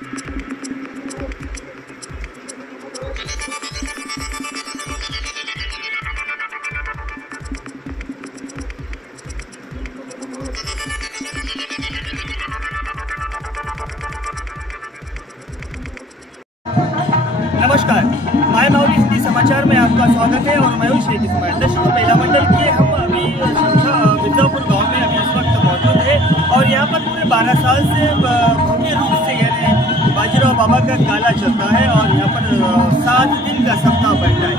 नमस्कार, माय माउली हिंदी समाचार में आपका स्वागत है और मैं हूं शेख इस्माइल। दर्शकों, बेला मंडल के हम अभी मिर्जापुर गांव में अभी इस वक्त मौजूद है और यहाँ पर पूरे 12 साल से भव्य रूप से यानी बाजीराव बाबा का गाला चलता है और यहाँ पर 7 दिन का सप्ताह बैठता है।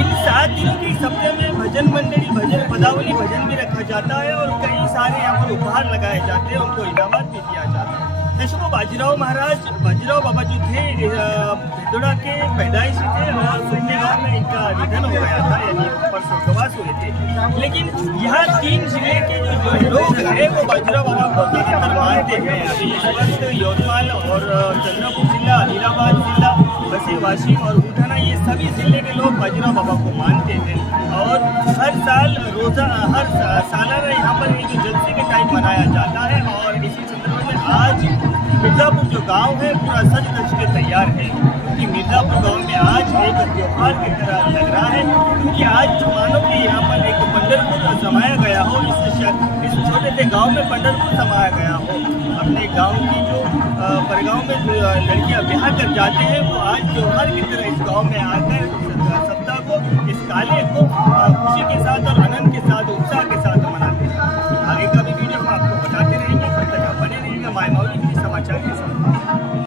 इन 7 दिनों के सप्ताह में भजन मंडली, भजन पदावली, भजन भी रखा जाता है और कई सारे यहाँ पर उपहार लगाए जाते हैं, उनको इनामात भी दिया जाता है। दर्शकों, बाजीराव बाबा जो थे भेदोड़ा के पैदाइशी थे और सुन्नी गाँव में इनका निधन हो गया था, यानी पर स्वर्गवास हुए थे। लेकिन यहाँ 3 जिले के जो लोग हैं वो बाजीराव बाबा को ज़्यादातर मानते हैं। अभी इस वक्त यवतमाल और चंद्रपुर जिला, आदिलाबाद जिला, बसे, वाशिम और उठाना, ये सभी जिले के लोग बाजीराव बाबा को मानते थे और हर साल सालाना यहाँ पर एक जलसे के टाइम मनाया जाता है। और इसी संदर्भ में आज मिर्जापुर जो गांव है पूरा सज धज के तैयार है, क्योंकि मिर्जापुर गांव में आज एक त्योहार की तरह लग रहा है, क्योंकि आज मानो कि यहाँ पर एक पंढरपुर समाया गया हो, इस छोटे से गांव में पंढरपुर समाया गया हो। अपने गांव की जो परगांव में जो लड़कियां ब्याह कर जाते हैं वो आज त्योहार की तरह इस गांव में आकर सप्ताह को, इस काले को खुशी के साथ और आनंद के साथ, उत्साह के साथ मनाते हैं। आगे का भी वीडियो हम आपको बताते रहेंगे, तब तक आप बने रहिएगा माय माउली हिंदी समाचार के साथ।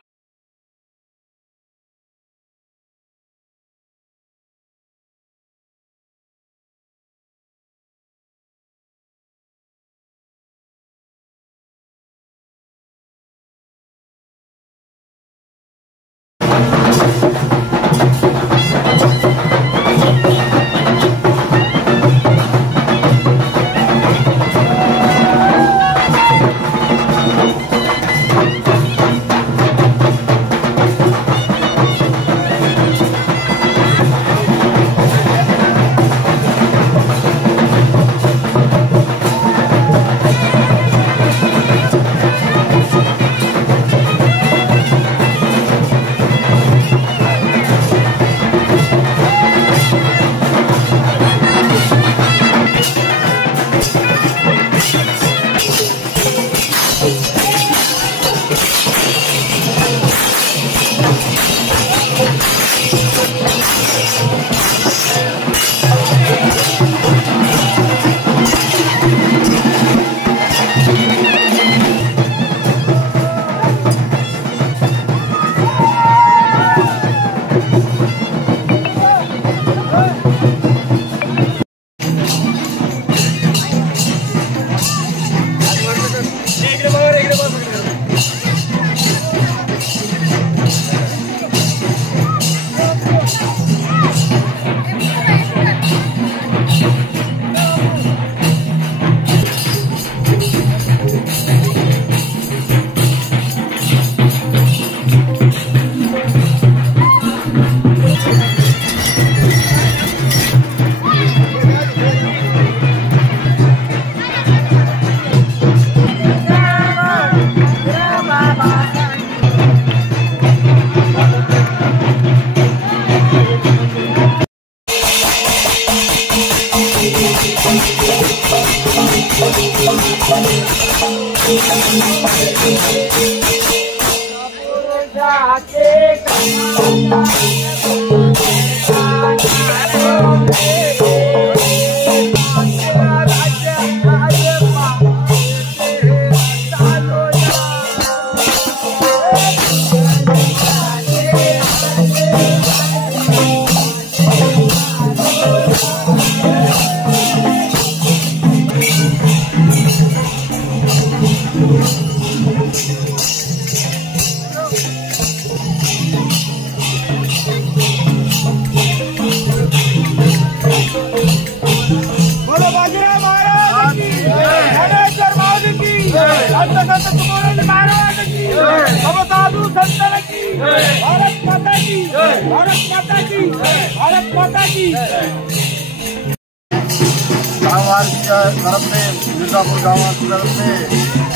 धर्म से मिर्जापुर गाँव में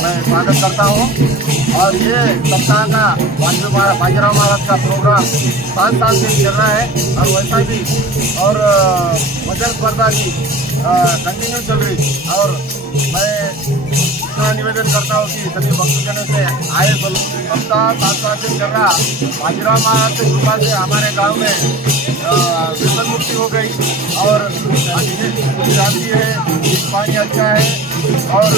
मैं स्वागत करता हूँ। और ये सप्ताह का बाजीराव महाराज का प्रोग्राम 5 साल से चल रहा है और वैसा भी और भजन स्पर्धा भी कंटिन्यू चल रही। और मैं इतना निवेदन करता हूँ कि सभी भक्तजनों से आए सप्ताह 7 साल से चल रहा बाजीराव महाराज की कृपा से हमारे गांव में व्यसन मुक्ति हो गई और शांति है, पानी अच्छा है और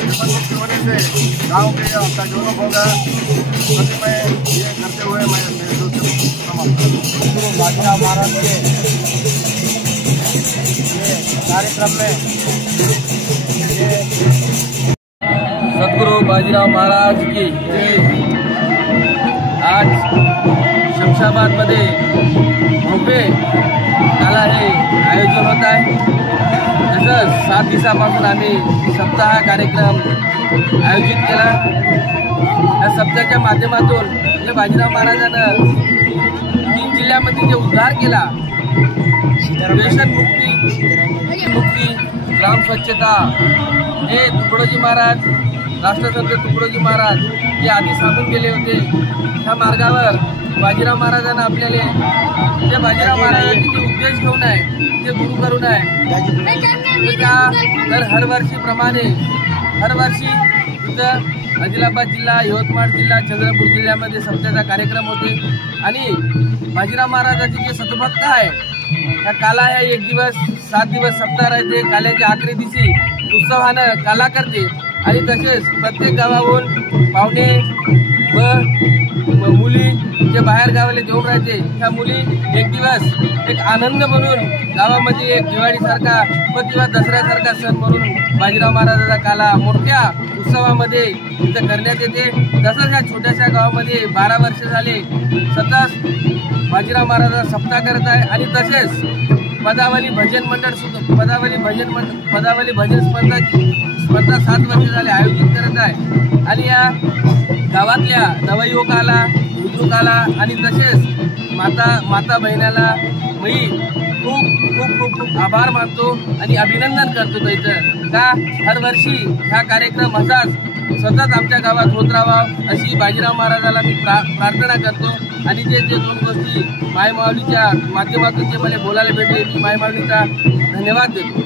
व्यसन मुक्ति होने से गांव के आपका जोड़ों होगा। सभी मैं ये करते हुए मैं बाजीराव महाराज के कार्यक्रम में सद्गुरु बाजीराव महाराज की आज शमशाबाद मध्ये भव्य काला हे आयोजन होत आहे। तसंच 7 दिवसापासून आम्ही सप्ताह कार्यक्रम आयोजित केला। या सप्ताहाच्या माध्यमातून बाजीराव महाराजांना 3 जिल्ह्यामध्ये जे उद्धार केला, व्यसन मुक्ती, ग्राम स्वच्छता, हे तुकडोजी महाराज, राष्ट्रसंत तुकडोजी महाराज हे आधी सांगून गेले होते। ह्या मार्गावर बाजीराव महाराजांना आपल्याला जे बाजीराव महाराजांचे जे उद्देश घेऊन आहे, ते गुरु करून आहे। तर हरवर्षीप्रमाणे हरवर्षी इथं आदिलाबाद जिल्हा, यवतमाळ जिल्हा, चंद्रपूर जिल्ह्यामध्ये सप्ताहाचा कार्यक्रम होते आणि बाजीराव महाराजांचे जे सतभक्त आहे ह्या काला ह्या 1 दिवस 7 दिवस सप्ताह राहते। काल्याच्या आखरी दिवशी उत्सवानं काला करते आणि तसेच प्रत्येक गावाहून पाहुणे व मुली जे बाहेर गावाला जेवून राहते ह्या मुली 1 दिवस एक आनंद म्हणून गावामध्ये एक दिवाळीसारखा व किंवा दसऱ्यासारखा सण म्हणून बाजीराव महाराजाचा काला मोठ्या उत्सवामध्ये इथं करण्यात येते। तसंच ह्या छोट्याशा गावामध्ये 12 वर्ष झाले सतत बाजीराव महाराजाचा सप्ताह करत आहे आणि तसेच पदावली भजन स्पर्धा 7 वर्ष झाले आयोजित करत आहे। आणि या गावातल्या नवयुवकाला, बुजुर्गाला आणि तसेच माता बहिणाला मी खूप आभार मानतो आणि अभिनंदन करतो इथं का हर वर्षी हा कार्यक्रम असाच सतत आमच्या गावात होत राहावा अशी बाजीराव महाराजाला मी प्रार्थना करतो। आणि जे 2 गोष्टी मायमाऊलीच्या माध्यमातून जे मला बोलायला भेटले, मी मायमाऊलीचा धन्यवाद देतो।